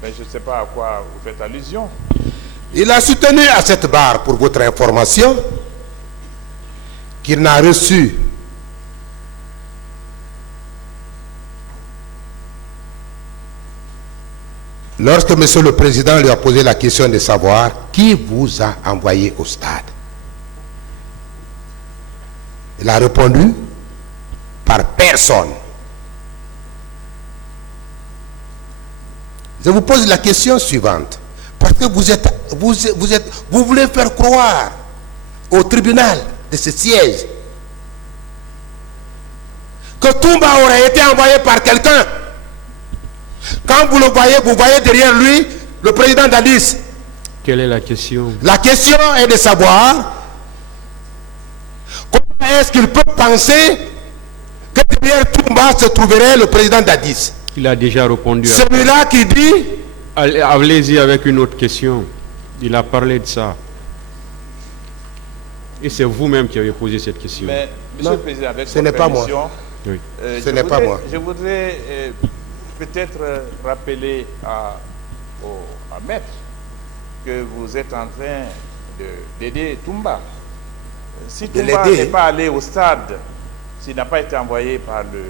mais je ne sais pas à quoi vous faites allusion. Il a soutenu à cette barre, pour votre information, qu'il n'a reçu lorsque Monsieur le Président lui a posé la question de savoir qui vous a envoyé au stade. Il a répondu par personne. Je vous pose la question suivante, parce que vous voulez faire croire au tribunal de ce siège que Toumba aurait été envoyé par quelqu'un. Quand vous le voyez, vous voyez derrière lui le président Dadis. Quelle est la question? La question est de savoir comment est-ce qu'il peut penser que derrière Toumba se trouverait le président Dadis. Il a déjà répondu. Celui-là qui dit... Allez-y avec une autre question. Il a parlé de ça. Et c'est vous-même qui avez posé cette question. Mais, Monsieur le Président, avec ce n'est pas moi. Oui. Ce n'est pas moi. Je voudrais peut-être rappeler à Maître que vous êtes en train d'aider Toumba. Si Toumba n'est pas allé au stade, s'il n'a pas été envoyé par le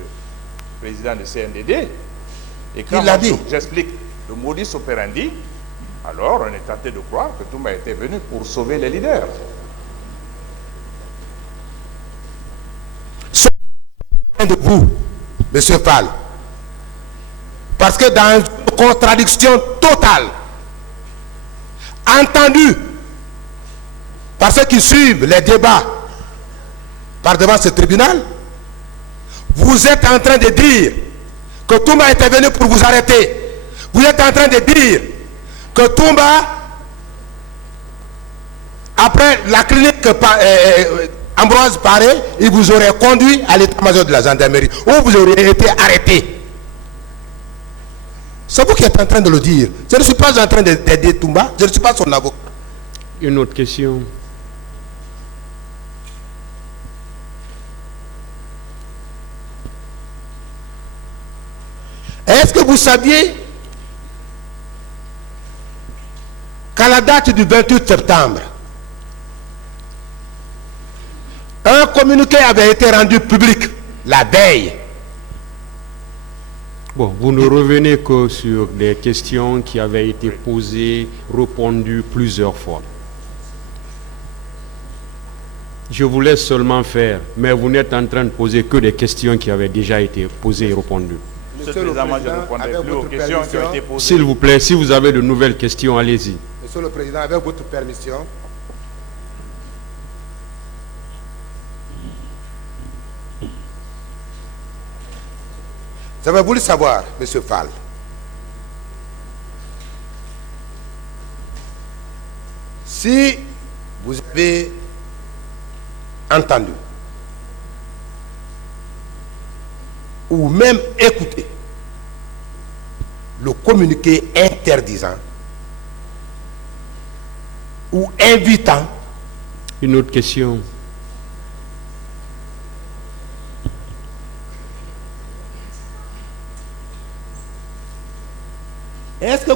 président du CNDD, et quand j'explique le modus operandi, alors on est tenté de croire que Toumba était venu pour sauver les leaders. De vous, Monsieur Fall, parce que dans une contradiction totale, entendue par ceux qui suivent les débats par devant ce tribunal, vous êtes en train de dire que Toumba était venu pour vous arrêter. Vous êtes en train de dire que Toumba, après la clinique Ambroise Paré, il vous aurait conduit à l'état-major de la gendarmerie, où vous auriez été arrêté. C'est vous qui êtes en train de le dire. Je ne suis pas en train d'aider Toumba, je ne suis pas son avocat. Une autre question. Est-ce que vous saviez qu'à la date du 28 septembre, un communiqué avait été rendu public la veille Bon, vous ne revenez que sur des questions qui avaient été posées, répondues plusieurs fois. Je vous laisse seulement faire, mais vous n'êtes en train de poser que des questions qui avaient déjà été posées et répondues. Monsieur le Président, je ne répondrai plus aux questions qui ont été posées. S'il vous plaît, si vous avez de nouvelles questions, allez-y. Monsieur le Président, avec votre permission, j'avais voulu savoir, Monsieur Fall, si vous avez entendu ou même écouté le communiqué interdisant ou invitant Une autre question. Est-ce que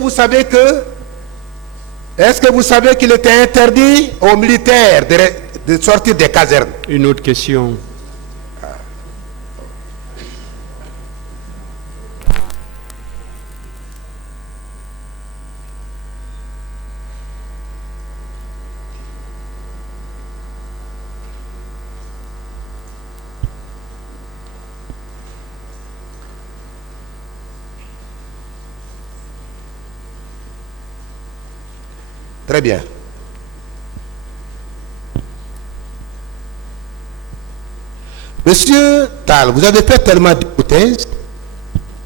vous savez qu'il était interdit aux militaires de sortir des casernes? Une autre question. Très bien. Monsieur Tal, vous avez fait tellement d'hypothèses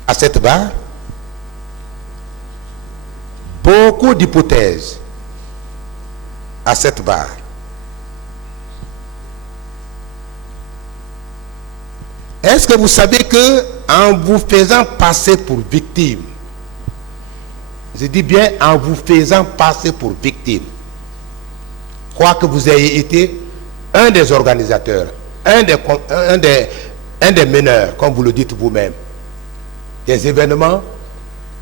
à cette barre, beaucoup d'hypothèses à cette barre. Est-ce que vous savez que en vous faisant passer pour victime, je dis bien en vous faisant passer pour victime, quoique vous ayez été un des organisateurs, un des meneurs, comme vous le dites vous-même, des événements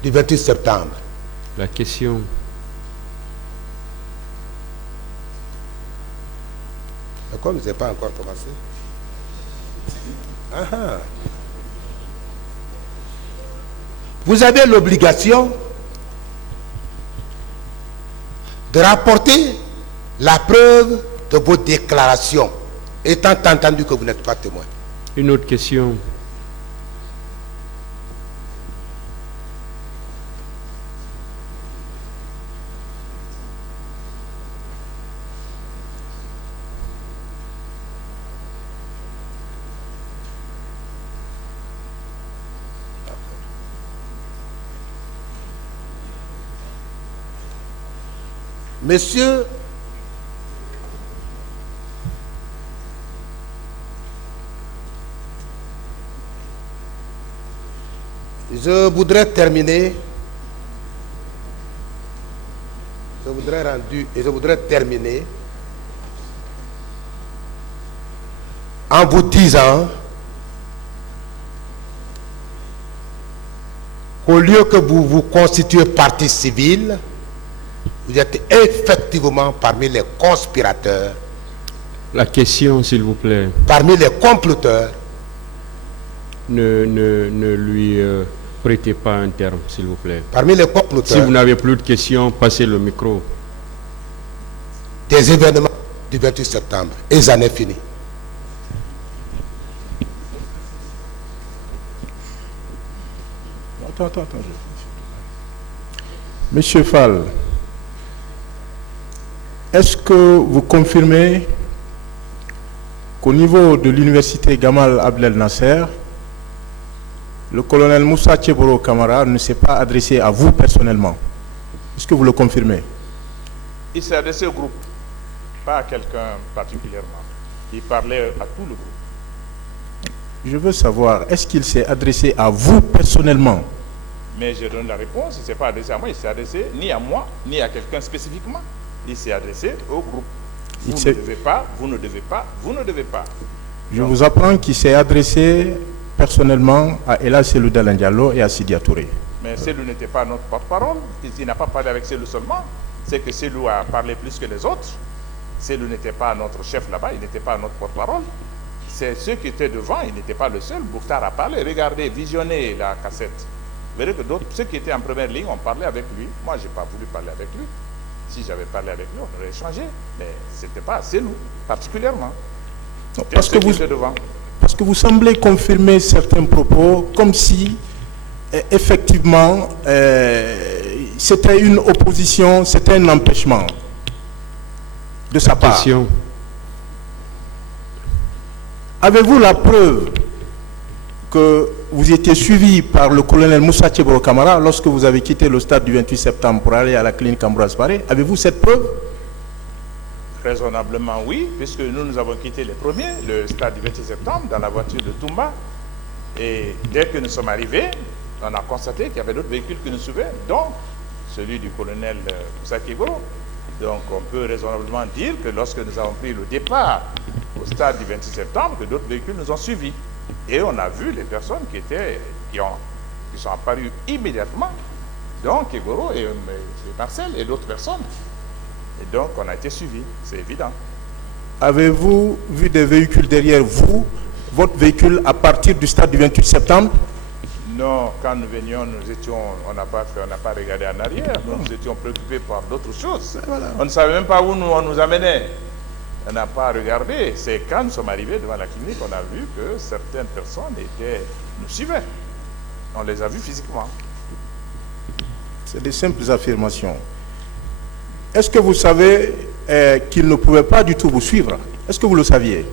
du 28 septembre. La question. Comme je n'ai pas encore commencé. Vous avez l'obligation de rapporter la preuve de vos déclarations, étant entendu que vous n'êtes pas témoin. Une autre question. Monsieur, je voudrais terminer, en vous disant qu'au lieu que vous vous constituez partie civile, vous êtes effectivement parmi les conspirateurs. La question, s'il vous plaît. Parmi les comploteurs. Ne lui prêtez pas un terme, s'il vous plaît. Parmi les comploteurs. Si vous n'avez plus de questions, passez le micro. Des événements du 28 septembre. Et j'en ai fini. Attends. Monsieur Fall, est-ce que vous confirmez qu'au niveau de l'université Gamal Abdel Nasser, le colonel Moussa Tcheboro Kamara ne s'est pas adressé à vous personnellement? Est-ce que vous le confirmez? Il s'est adressé au groupe, pas à quelqu'un particulièrement. Il parlait à tout le groupe. Je veux savoir, est-ce qu'il s'est adressé à vous personnellement? Mais je donne la réponse, il ne s'est pas adressé à moi, il s'est adressé ni à moi, ni à quelqu'un spécifiquement. Il s'est adressé au groupe. Vous ne devez pas, vous ne devez pas, vous ne devez pas. Je vous apprends qu'il s'est adressé personnellement à Ella Selou Dalein Diallo et à Sidya Touré. Mais Selou n'était pas notre porte-parole, il n'a pas parlé avec Selou seulement. C'est que Selou a parlé plus que les autres. Selou n'était pas notre chef là-bas, il n'était pas notre porte-parole. C'est ceux qui étaient devant, il n'était pas le seul. Bouktar a parlé, regardez, visionnez la cassette. Vous verrez que d'autres, ceux qui étaient en première ligne, ont parlé avec lui. Moi, je n'ai pas voulu parler avec lui. Si j'avais parlé avec lui, on aurait échangé. Mais ce n'était pas assez nous, particulièrement. Non, parce que vous semblez confirmer certains propos comme si, effectivement, c'était une opposition, c'était un empêchement de sa part. Question. Avez-vous la preuve que vous étiez suivi par le colonel Moussa Tcheboro Camara lorsque vous avez quitté le stade du 28 septembre pour aller à la clinique Ambroise Paré? Avez-vous cette preuve? Raisonnablement oui, puisque nous avons quitté les premiers, le stade du 28 septembre, dans la voiture de Toumba. Et dès que nous sommes arrivés, on a constaté qu'il y avait d'autres véhicules qui nous suivaient, dont celui du colonel Moussa Tcheboro. Donc on peut raisonnablement dire que lorsque nous avons pris le départ au stade du 26 septembre, que d'autres véhicules nous ont suivis. Et on a vu les personnes qui sont apparues immédiatement, donc Tcheboro et Marcel et d'autres personnes. Et donc on a été suivis, c'est évident. Avez-vous vu des véhicules derrière vous, votre véhicule, à partir du stade du 28 septembre? Non, quand nous venions, on n'a pas regardé en arrière. Nous étions préoccupés par d'autres choses. Voilà. On ne savait même pas où on nous amenait. On n'a pas regardé. C'est quand nous sommes arrivés devant la clinique qu'on a vu que certaines personnes nous suivaient. On les a vus physiquement. C'est des simples affirmations. Est-ce que vous savez qu'ils ne pouvaient pas du tout vous suivre? Est-ce que vous le saviez?